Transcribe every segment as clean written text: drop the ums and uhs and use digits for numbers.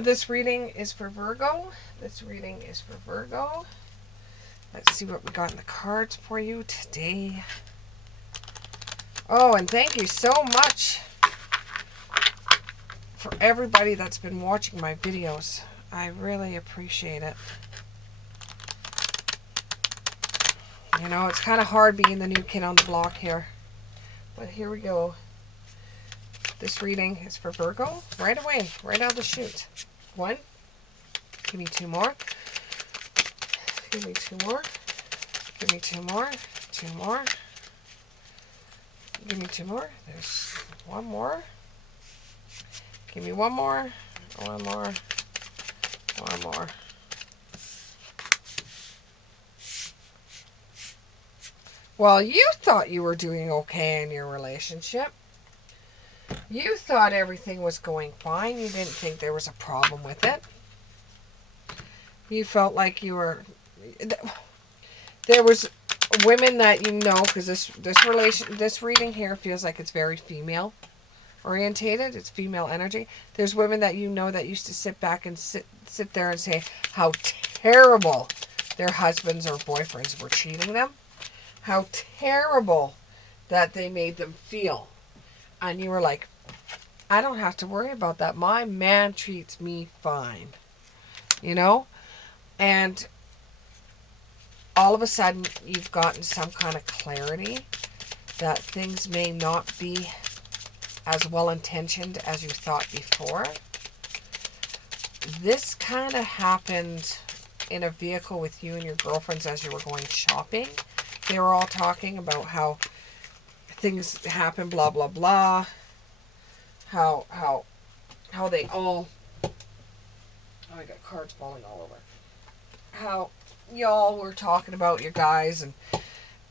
This reading is for Virgo. This reading is for Virgo. Let's see what we got in the cards for you today. Oh, and thank you so much for everybody that's been watching my videos. I really appreciate it. You know, it's kind of hard being the new kid on the block here. But here we go. This reading is for Virgo. Right away, right out of the chute. One. Give me two more. Give me two more. Give me two more. Two more. Give me two more. There's one more. Give me one more. One more. One more. Well, you thought you were doing okay in your relationship. You thought everything was going fine. You didn't think there was a problem with it. You felt like you were... There was women that you know, because this reading here feels like it's very female orientated. It's female energy. There's women that you know that used to sit back and sit there and say how terrible their husbands or boyfriends were cheating them. How terrible that they made them feel. And you were like, I don't have to worry about that. My man treats me fine. You know? And all of a sudden, you've gotten some kind of clarity that things may not be as well-intentioned as you thought before. This kind of happened in a vehicle with you and your girlfriends as you were going shopping. They were all talking about how things happen, blah, blah, blah. How they all... Oh, I got cards falling all over. How y'all were talking about your guys,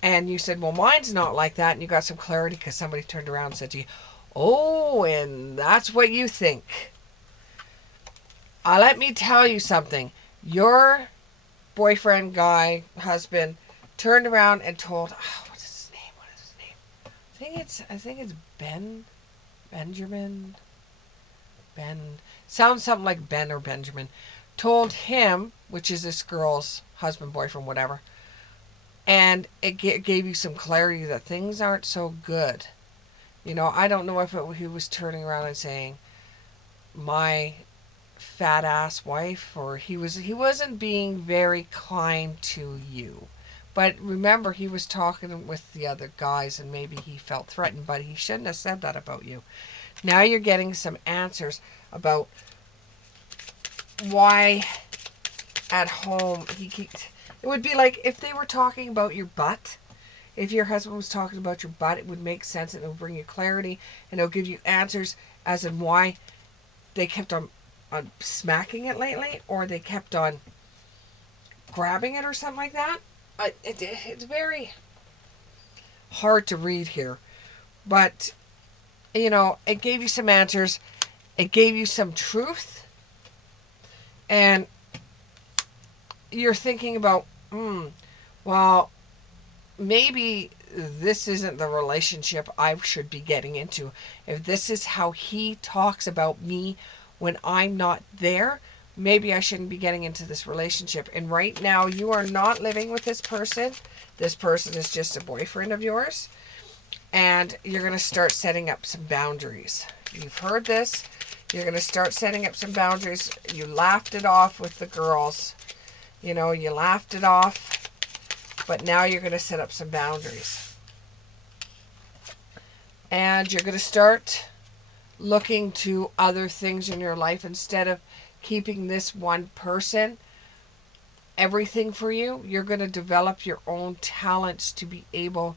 and you said, well, mine's not like that, and you got some clarity because somebody turned around and said to you, oh, and that's what you think. Let me tell you something. Your boyfriend, guy, husband, turned around and told, what is his name? What is his name? I think it's Benjamin. Sounds something like Ben or Benjamin. Told him, which is this girl's husband, boyfriend, whatever, and it gave you some clarity that things aren't so good. You know, I don't know if he was turning around and saying, my fat ass wife, or he wasn't being very kind to you. But remember, he was talking with the other guys, and maybe he felt threatened, but he shouldn't have said that about you. Now you're getting some answers about why at home it would be like if they were talking about your butt. If your husband was talking about your butt, it would make sense, and it would bring you clarity, and it'll give you answers as in why they kept on smacking it lately, or they kept on grabbing it or something like that. It's very hard to read here, but you know, it gave you some answers, it gave you some truth, and you're thinking about, well, maybe this isn't the relationship I should be getting into. If this is how he talks about me when I'm not there, maybe I shouldn't be getting into this relationship. And right now, you are not living with this person. This person is just a boyfriend of yours. And you're going to start setting up some boundaries. You've heard this. You're going to start setting up some boundaries. You laughed it off with the girls. You know, you laughed it off. But now you're going to set up some boundaries. And you're going to start looking to other things in your life instead of keeping this one person everything for you. You're going to develop your own talents to be able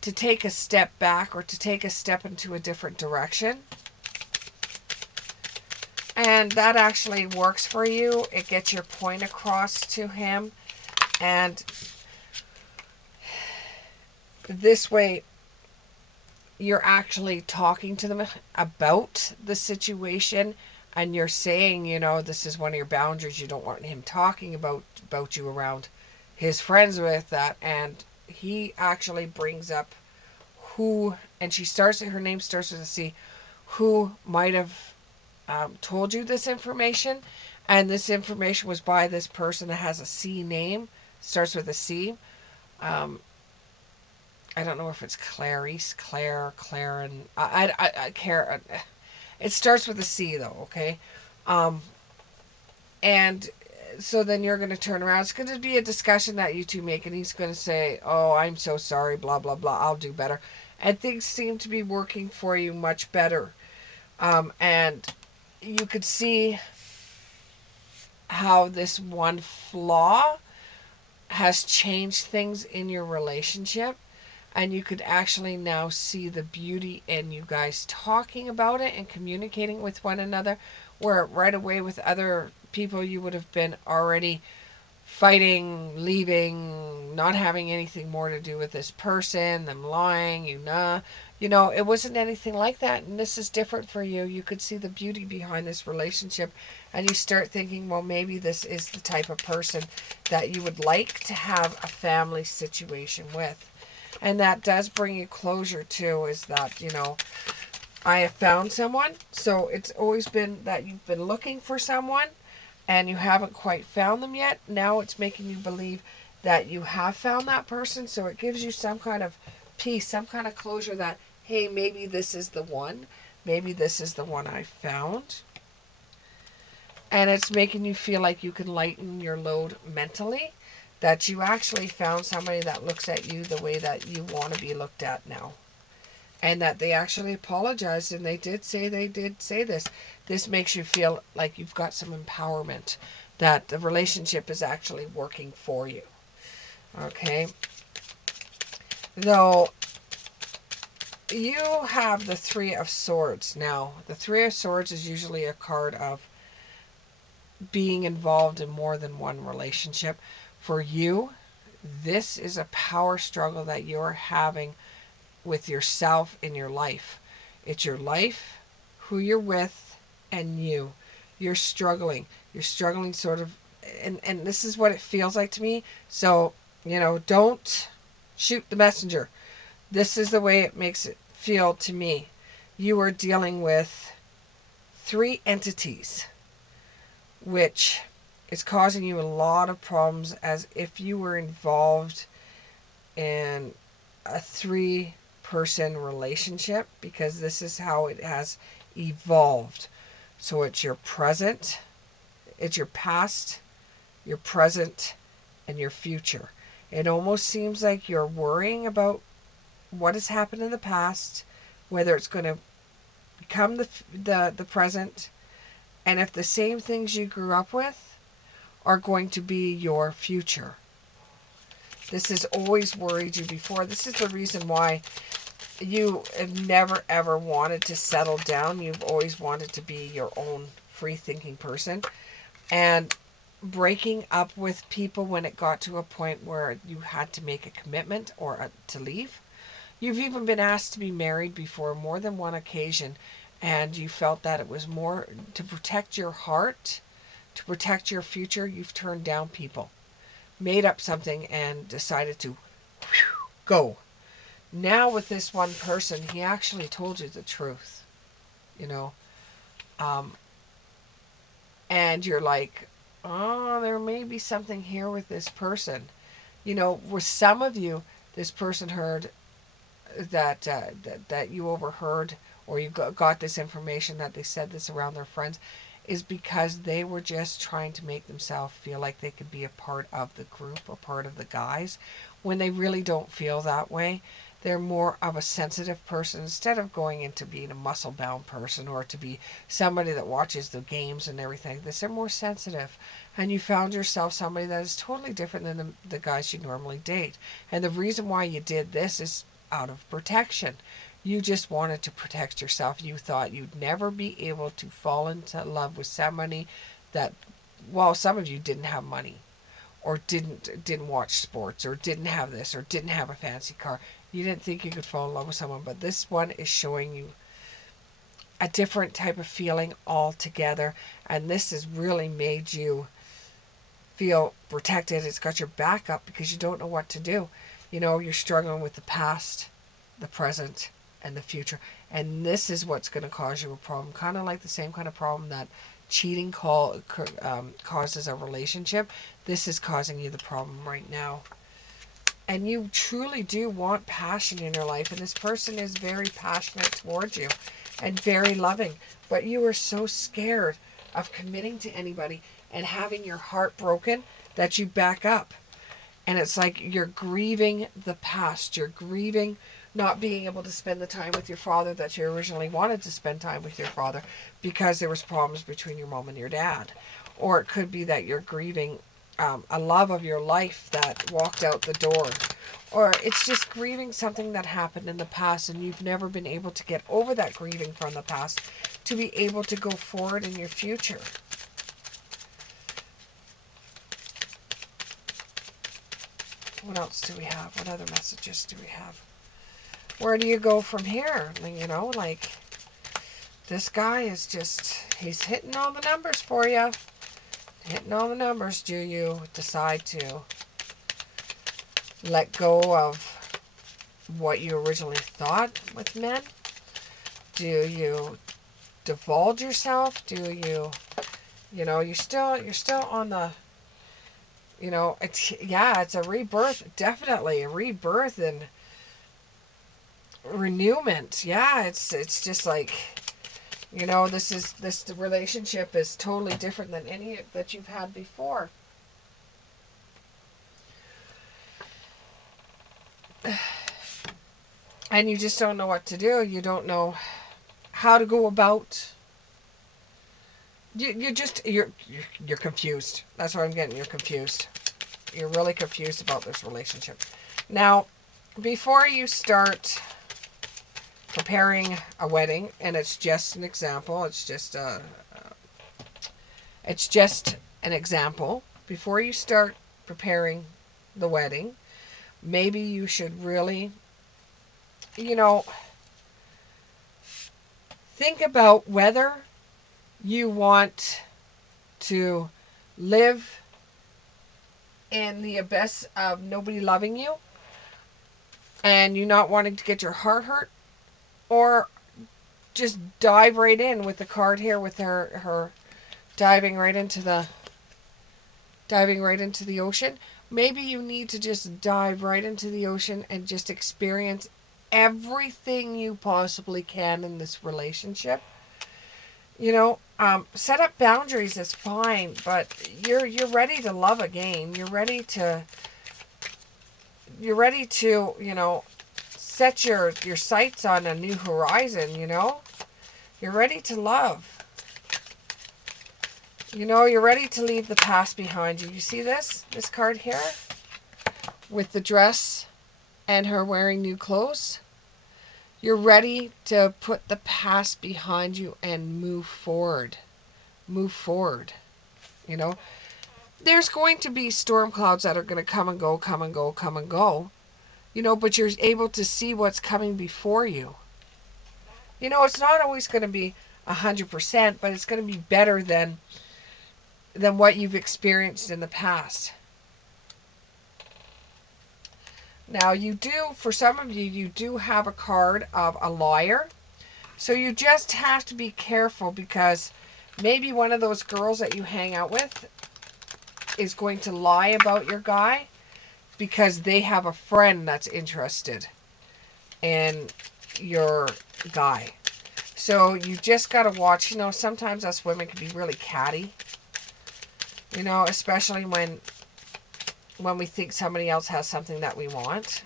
to take a step back or to take a step into a different direction. And that actually works for you. It gets your point across to him. And this way, you're actually talking to them about the situation, and you're saying, you know, this is one of your boundaries. You don't want him talking about you around his friends with that. And he actually brings up who, and her name starts with a C, who might have told you this information, and this information was by this person that has a C name, starts with a C. Um, I don't know if it's Clarice, Claire, Claren. I care. It starts with a C though. Okay, um, and so then you're going to turn around. It's going to be a discussion that you two make, and he's going to say, "Oh, I'm so sorry, blah blah blah. I'll do better," and things seem to be working for you much better. And you could see how this one flaw has changed things in your relationship, and you could actually now see the beauty in you guys talking about it and communicating with one another, where right away with other people you would have been already fighting, leaving, not having anything more to do with this person, them lying, it wasn't anything like that. And this is different for you. You could see the beauty behind this relationship, and you start thinking, well, maybe this is the type of person that you would like to have a family situation with. And that does bring you closure too, is that, I have found someone. So it's always been that you've been looking for someone and you haven't quite found them yet. Now it's making you believe that you have found that person. So it gives you some kind of peace, some kind of closure that, hey, maybe this is the one. Maybe this is the one I found. And it's making you feel like you can lighten your load mentally, that you actually found somebody that looks at you the way that you want to be looked at now. And that they actually apologized, and they did say this. This makes you feel like you've got some empowerment, that the relationship is actually working for you. Okay. Though you have the Three of Swords. Now, the Three of Swords is usually a card of being involved in more than one relationship. For you, this is a power struggle that you're having with yourself in your life. It's your life, who you're with, and you. You're struggling. You're struggling sort of, and this is what it feels like to me. So, don't shoot the messenger. This is the way it makes it feel to me. You are dealing with three entities, which is causing you a lot of problems, as if you were involved in a three-person relationship, because this is how it has evolved. So it's your present, it's your past, your present, and your future. It almost seems like you're worrying about what has happened in the past, whether it's going to become the present, and if the same things you grew up with are going to be your future. This has always worried you before. This is the reason why you have never ever wanted to settle down. You've always wanted to be your own free thinking person. And breaking up with people when it got to a point where you had to make a commitment or to leave. You've even been asked to be married before, more than one occasion, and you felt that it was more to protect your heart, to protect your future. You've turned down people, made up something, and decided to go. Now with this one person, he actually told you the truth, you know, um, and you're like, oh, there may be something here with this person. With some of you, this person heard that you overheard, or you got this information that they said this around their friends, is because they were just trying to make themselves feel like they could be a part of the group, a part of the guys, when they really don't feel that way. They're more of a sensitive person, instead of going into being a muscle bound person, or to be somebody that watches the games and everything. They're more sensitive, and you found yourself somebody that is totally different than the guys you normally date. And the reason why you did this is out of protection. You just wanted to protect yourself. You thought you'd never be able to fall into love with somebody that, well, some of you didn't have money, or didn't watch sports, or didn't have this, or didn't have a fancy car. You didn't think you could fall in love with someone, but this one is showing you a different type of feeling altogether, and this has really made you feel protected. It's got your back up because you don't know what to do. You're struggling with the past, the present, and the future. And this is what's going to cause you a problem. Kind of like the same kind of problem that cheating causes a relationship. This is causing you the problem right now. And you truly do want passion in your life. And this person is very passionate towards you and very loving. But you are so scared of committing to anybody and having your heart broken that you back up. And it's like you're grieving the past. You're grieving not being able to spend the time with your father that you originally wanted to spend time with your father because there was problems between your mom and your dad. Or it could be that you're grieving a love of your life that walked out the door. Or it's just grieving something that happened in the past and you've never been able to get over that grieving from the past to be able to go forward in your future. What else do we have? What other messages do we have? Where do you go from here? You know, like, this guy is just, he's hitting all the numbers for you. Hitting all the numbers. Do you decide to let go of what you originally thought with men? Do you divulge yourself? Do you, you're still on the, it's a rebirth, definitely a rebirth and renewment. Yeah, it's just like, this relationship is totally different than any that you've had before. And you just don't know what to do. You don't know how to go about. You're confused. That's what I'm getting. You're confused. You're really confused about this relationship. Now, before you start preparing a wedding, and it's just an example. It's just an example. Before you start preparing the wedding, maybe you should really, think about whether you want to live in the abyss of nobody loving you and you not wanting to get your heart hurt, or just dive right in with the card here with her diving right into the ocean. Maybe you need to just dive right into the ocean and just experience everything you possibly can in this relationship. Set up boundaries is fine, but you're ready to love again. You're ready to set your sights on a new horizon. You're ready to love. You're ready to leave the past behind you. You see this card here with the dress and her wearing new clothes? You're ready to put the past behind you and move forward. Move forward. There's going to be storm clouds that are going to come and go, come and go, come and go. But you're able to see what's coming before you. It's not always going to be 100%, but it's going to be better than what you've experienced in the past. Now for some of you, you do have a card of a liar. So you just have to be careful, because maybe one of those girls that you hang out with is going to lie about your guy because they have a friend that's interested in your guy. So you just got to watch. Sometimes us women can be really catty. Especially when we think somebody else has something that we want.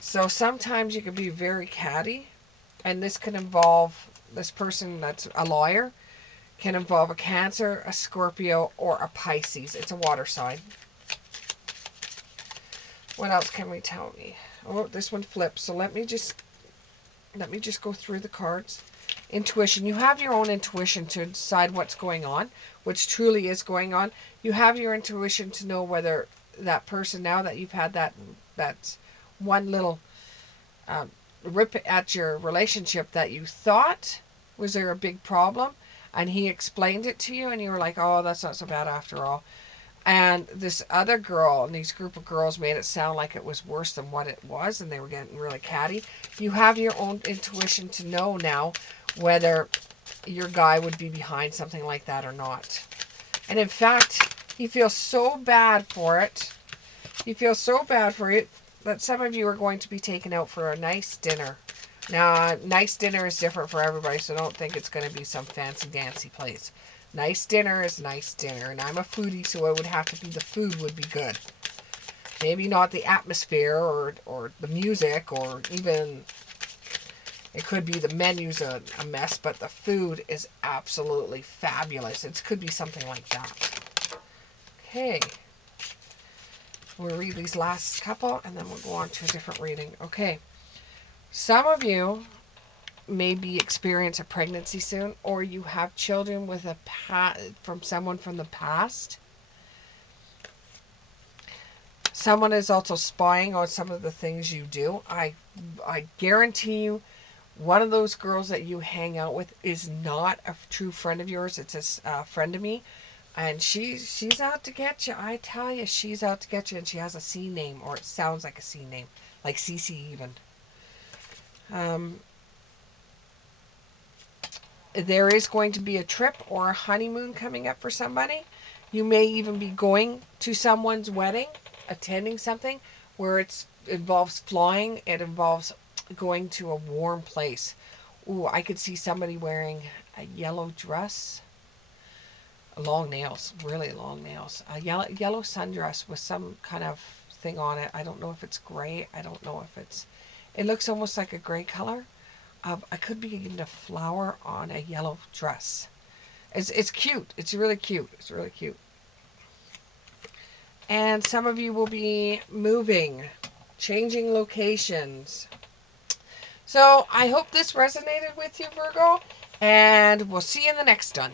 So sometimes you can be very catty, and this can involve, this person that's a liar can involve a Cancer, a Scorpio, or a Pisces. It's a water sign. What else can we tell me? Oh, this one flips. So let me just go through the cards. Intuition. You have your own intuition to decide what's going on, which truly is going on. You have your intuition to know whether that person, now that you've had that one little rip at your relationship that you thought was there a big problem, and he explained it to you and you were like, oh, that's not so bad after all. And this other girl and these group of girls made it sound like it was worse than what it was, and they were getting really catty. You have your own intuition to know now whether your guy would be behind something like that or not. And in fact, he feels so bad for it. He feels so bad for it that some of you are going to be taken out for a nice dinner. Now, a nice dinner is different for everybody, so don't think it's going to be some fancy dancy place. Nice dinner is nice dinner, and I'm a foodie, so it would have to be the food would be good. Maybe not the atmosphere or the music, or even it could be the menu's a mess, but the food is absolutely fabulous. It could be something like that. Okay. We'll read these last couple, and then we'll go on to a different reading. Okay. Some of you maybe experience a pregnancy soon, or you have children with from someone from the past. Someone is also spying on some of the things you do. I guarantee you, one of those girls that you hang out with is not a true friend of yours. It's a friend of me, and she's out to get you. I tell you, she's out to get you, and she has a C name, or it sounds like a C name, like CC even. There is going to be a trip or a honeymoon coming up for somebody. You may even be going to someone's wedding, attending something where it involves flying. It involves going to a warm place. Ooh, I could see somebody wearing a yellow dress, long nails, really long nails, a yellow sundress with some kind of thing on it. I don't know if it's gray. I don't know if it looks almost like a gray color. I could be even a flower on a yellow dress. It's cute. It's really cute. It's really cute. And some of you will be moving, changing locations. So I hope this resonated with you, Virgo, and we'll see you in the next one.